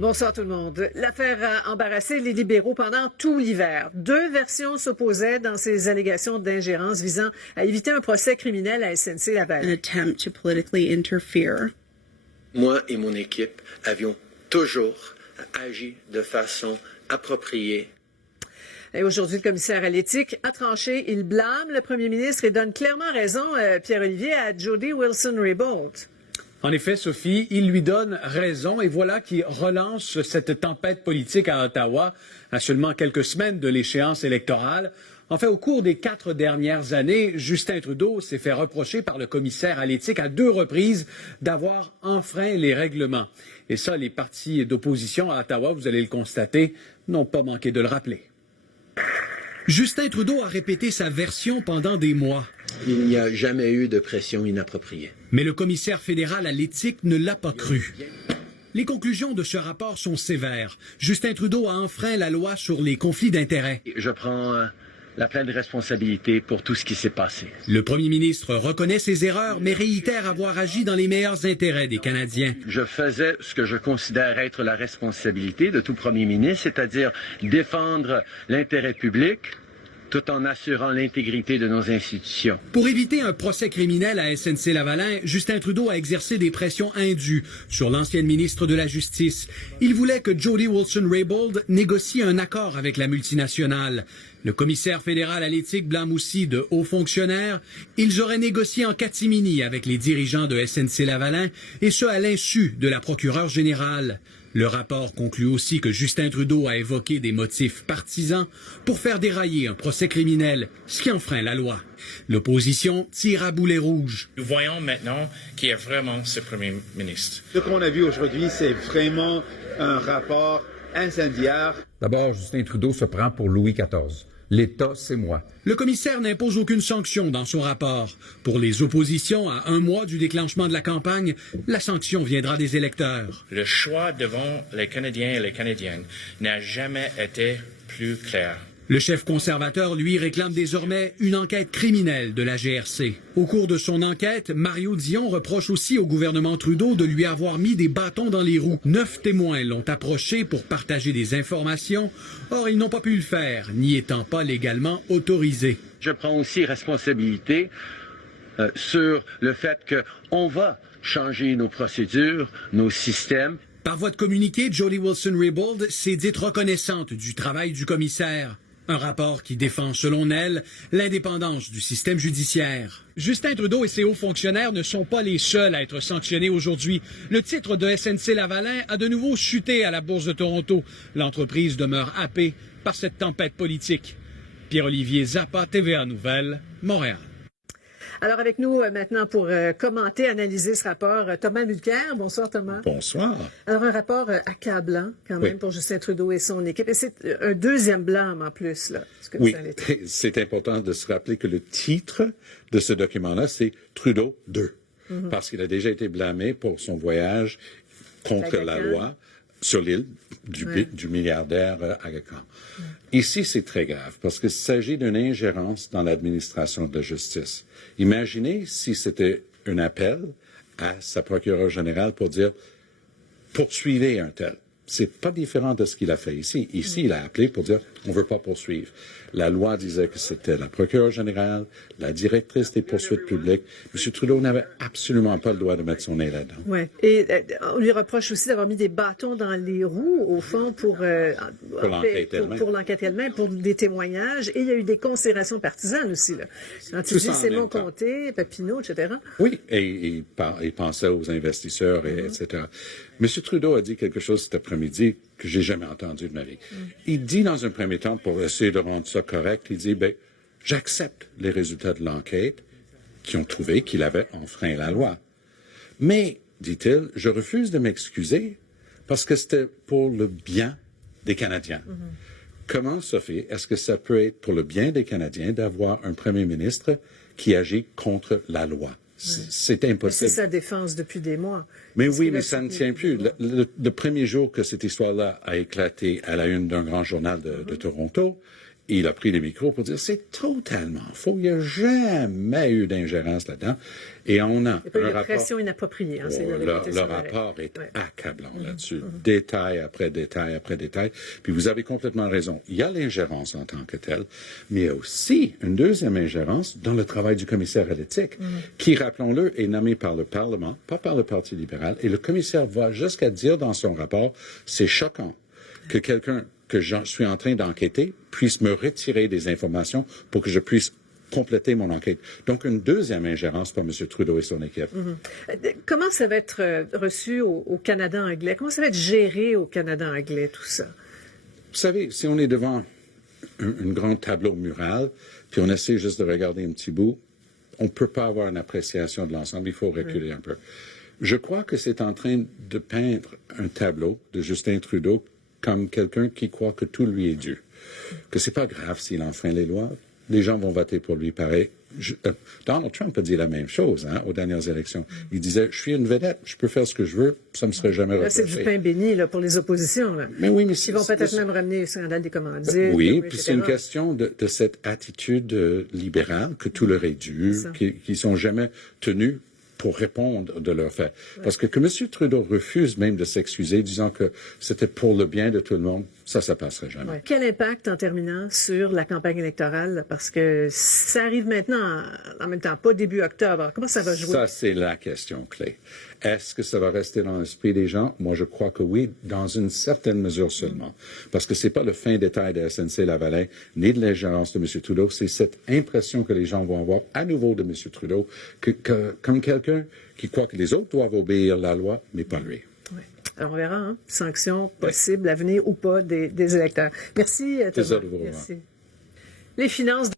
Bonsoir tout le monde. L'affaire a embarrassé les libéraux pendant tout l'hiver. Deux versions s'opposaient dans ces allégations d'ingérence visant à éviter un procès criminel à SNC-Lavalin. An attempt to politically interfere. Moi et mon équipe avions toujours agi de façon appropriée. Et aujourd'hui, le commissaire à l'éthique a tranché. Il blâme le premier ministre et donne clairement raison, Pierre-Olivier, à Jody Wilson-Raybould. En effet, Sophie, il lui donne raison et voilà qui relance cette tempête politique à Ottawa à seulement quelques semaines de l'échéance électorale. En fait, au cours des 4 dernières années, Justin Trudeau s'est fait reprocher par le commissaire à l'éthique à 2 reprises d'avoir enfreint les règlements. Et ça, les partis d'opposition à Ottawa, vous allez le constater, n'ont pas manqué de le rappeler. Justin Trudeau a répété sa version pendant des mois. Il n'y a jamais eu de pression inappropriée. Mais le commissaire fédéral à l'éthique ne l'a pas cru. Les conclusions de ce rapport sont sévères. Justin Trudeau a enfreint la loi sur les conflits d'intérêts. Je prends la pleine responsabilité pour tout ce qui s'est passé. Le premier ministre reconnaît ses erreurs, mais réitère avoir agi dans les meilleurs intérêts des Canadiens. Je faisais ce que je considère être la responsabilité de tout premier ministre, c'est-à-dire défendre l'intérêt public, tout en assurant l'intégrité de nos institutions. Pour éviter un procès criminel à SNC-Lavalin, Justin Trudeau a exercé des pressions indues sur l'ancienne ministre de la Justice. Il voulait que Jody Wilson-Raybould négocie un accord avec la multinationale. Le commissaire fédéral à l'éthique blâme aussi de hauts fonctionnaires. Ils auraient négocié en catimini avec les dirigeants de SNC-Lavalin, et ce à l'insu de la procureure générale. Le rapport conclut aussi que Justin Trudeau a évoqué des motifs partisans pour faire dérailler un procès criminel, ce qui enfreint la loi. L'opposition tire à boulet rouge. Nous voyons maintenant qui est vraiment ce premier ministre. Ce qu'on a vu aujourd'hui, c'est vraiment un rapport incendiaire. D'abord, Justin Trudeau se prend pour Louis XIV. L'État, c'est moi. Le commissaire n'impose aucune sanction dans son rapport. Pour les oppositions, à 1 mois du déclenchement de la campagne, la sanction viendra des électeurs. Le choix devant les Canadiens et les Canadiennes n'a jamais été plus clair. Le chef conservateur, lui, réclame désormais une enquête criminelle de la GRC. Au cours de son enquête, Mario Dion reproche aussi au gouvernement Trudeau de lui avoir mis des bâtons dans les roues. 9 témoins l'ont approché pour partager des informations. Or, ils n'ont pas pu le faire, n'y étant pas légalement autorisés. Je prends aussi responsabilité sur le fait qu'on va changer nos procédures, nos systèmes. Par voie de communiqué, Jody Wilson-Raybould s'est dite reconnaissante du travail du commissaire. Un rapport qui défend, selon elle, l'indépendance du système judiciaire. Justin Trudeau et ses hauts fonctionnaires ne sont pas les seuls à être sanctionnés aujourd'hui. Le titre de SNC-Lavalin a de nouveau chuté à la Bourse de Toronto. L'entreprise demeure happée par cette tempête politique. Pierre-Olivier Zappa, TVA Nouvelles, Montréal. Alors avec nous maintenant pour commenter, analyser ce rapport, Thomas Mulcair. Bonsoir Thomas. Bonsoir. Alors un rapport accablant quand même pour Justin Trudeau et son équipe. Et c'est un deuxième blâme en plus, là. Oui, c'est important de se rappeler que le titre de ce document-là, c'est Trudeau 2. Parce qu'il a déjà été blâmé pour son voyage contre la loi sur l'île du milliardaire Aga Khan. Ici, c'est très grave parce qu'il s'agit d'une ingérence dans l'administration de la justice. Imaginez si c'était un appel à sa procureure générale pour dire « poursuivez un tel ». C'est pas différent de ce qu'il a fait ici. Ici, il a appelé pour dire « on veut pas poursuivre ». La loi disait que c'était la procureure générale, la directrice des poursuites publiques. M. Trudeau n'avait absolument pas le droit de mettre son nez là-dedans. Oui. Et on lui reproche aussi d'avoir mis des bâtons dans les roues, au fond, pour l'enquête elle-même, pour des témoignages. Et il y a eu des considérations partisanes aussi, là. Quand il dit Simon Comté, Papineau, etc. Oui, et il pensait aux investisseurs, etc. M. Trudeau a dit quelque chose cet après-midi que j'ai jamais entendu de ma vie. Il dit dans un premier temps, pour essayer de rendre ça correct, il dit, j'accepte les résultats de l'enquête qui ont trouvé qu'il avait enfreint la loi. Mais, dit-il, je refuse de m'excuser parce que c'était pour le bien des Canadiens. Comment, Sophie, est-ce que ça peut être pour le bien des Canadiens d'avoir un premier ministre qui agit contre la loi? C'est impossible. C'est sa défense depuis des mois. Mais oui, mais ça ne tient plus. Le premier jour que cette histoire-là a éclaté à la une d'un grand journal de Toronto, il a pris les micros pour dire c'est totalement faux. Il n'y a jamais eu d'ingérence là-dedans. Et on a Il n'y a pas eu un de rapport. pression inappropriée. Hein, c'est de Le répéter ça, rapport est ouais. accablant là-dessus. Détail après détail après détail. Puis vous avez complètement raison. Il y a l'ingérence en tant que telle, mais il y a aussi une deuxième ingérence dans le travail du commissaire à l'éthique, qui, rappelons-le, est nommé par le Parlement, pas par le Parti libéral. Et le commissaire va jusqu'à dire dans son rapport, c'est choquant que quelqu'un que je suis en train d'enquêter puisse me retirer des informations pour que je puisse compléter mon enquête. Donc, une deuxième ingérence par M. Trudeau et son équipe. Comment ça va être reçu au Canada anglais? Comment ça va être géré au Canada anglais, tout ça? Vous savez, si on est devant un grand tableau mural, puis on essaie juste de regarder un petit bout, on ne peut pas avoir une appréciation de l'ensemble. Il faut reculer un peu. Je crois que c'est en train de peindre un tableau de Justin Trudeau comme quelqu'un qui croit que tout lui est dû. Que c'est pas grave s'il enfreint les lois. Les gens vont voter pour lui pareil. Donald Trump a dit la même chose aux dernières élections. Il disait, je suis une vedette, je peux faire ce que je veux, ça me serait jamais reproché. Là, c'est du pain béni là, pour les oppositions. Là. Mais oui, mais ils vont peut-être même ramener le scandale des commandites. Oui, puis c'est une question de cette attitude libérale que tout leur est dû, qui sont jamais tenus pour répondre de leurs faits. Parce que M. Trudeau refuse même de s'excuser, disant que c'était pour le bien de tout le monde, ça passerait jamais. Ouais. Quel impact, en terminant, sur la campagne électorale? Parce que ça arrive maintenant, en même temps, pas début octobre. Comment ça va jouer? Ça, c'est la question clé. Est-ce que ça va rester dans l'esprit des gens? Moi, je crois que oui, dans une certaine mesure seulement. Parce que c'est pas le fin détail de SNC-Lavalin, ni de l'ingérence de M. Trudeau, c'est cette impression que les gens vont avoir à nouveau de M. Trudeau, comme quelqu'un qui croit que les autres doivent obéir la loi, mais pas lui. Ouais. Alors, on verra, hein? Sanctions possibles à venir ou pas des électeurs. Merci, Thomas. Désolé de vous revoir. Merci. Les finances